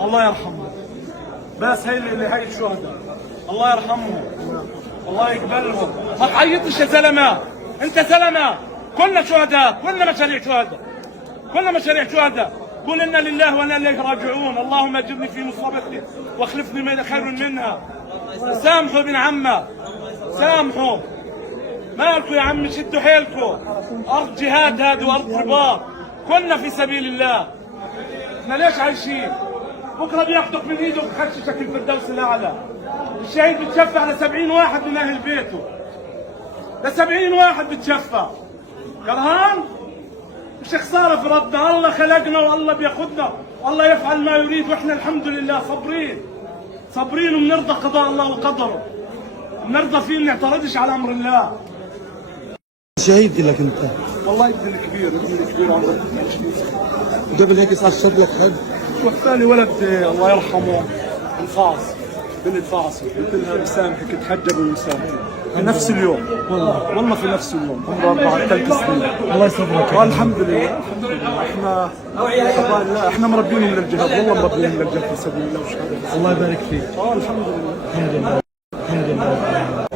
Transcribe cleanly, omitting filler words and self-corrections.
الله يرحمه. بس هي الشهداء، الله يرحمهم، الله يقبلهم. ما تعيطش يا زلمه، انت زلمه. كلنا شهداء، كلنا مشاريع شهداء، كلنا مشاريع شهداء. قل انا لله وانا اليه راجعون. اللهم اجرني في مصيبتي واخلفني من خير منها. سامحوا ابن عمه، سامحوا. مالكم يا عم، شدوا حيلكم. ارض جهاد هذه وارض رباط، كنا في سبيل الله. احنا ليش عايشين؟ بكره بياخذك من ايده وبخششك الفردوس الاعلى. الشهيد بتشفع ل 70 واحد من اهل بيته، ل 70 واحد بتشفع. كرهان؟ مش خساره في ربنا، الله خلقنا والله بياخذنا والله يفعل ما يريد، واحنا الحمد لله صابرين صابرين وبنرضى قضاء الله وقدره، بنرضى فيه، ما نعترضش على امر الله. شهيد لك انت؟ والله ابني الكبير، ابني الكبير عمره 20 سنه. قبل هيك صار شد لك حد؟ والثاني ولد الله يرحمه الفاص، بنت فاصل، قلت لها مسامحك تحجب ومسامحك في نفس اليوم، والله في نفس اليوم، عمره 3 سنين. الله يصبرك. والحمد لله، الحمد لله. احنا مربينهم للجهاد، والله مربينهم للجهاد في سبيل الله وشهاده. الله يبارك فيك. الحمد لله. الحمد لله. الحمد لله.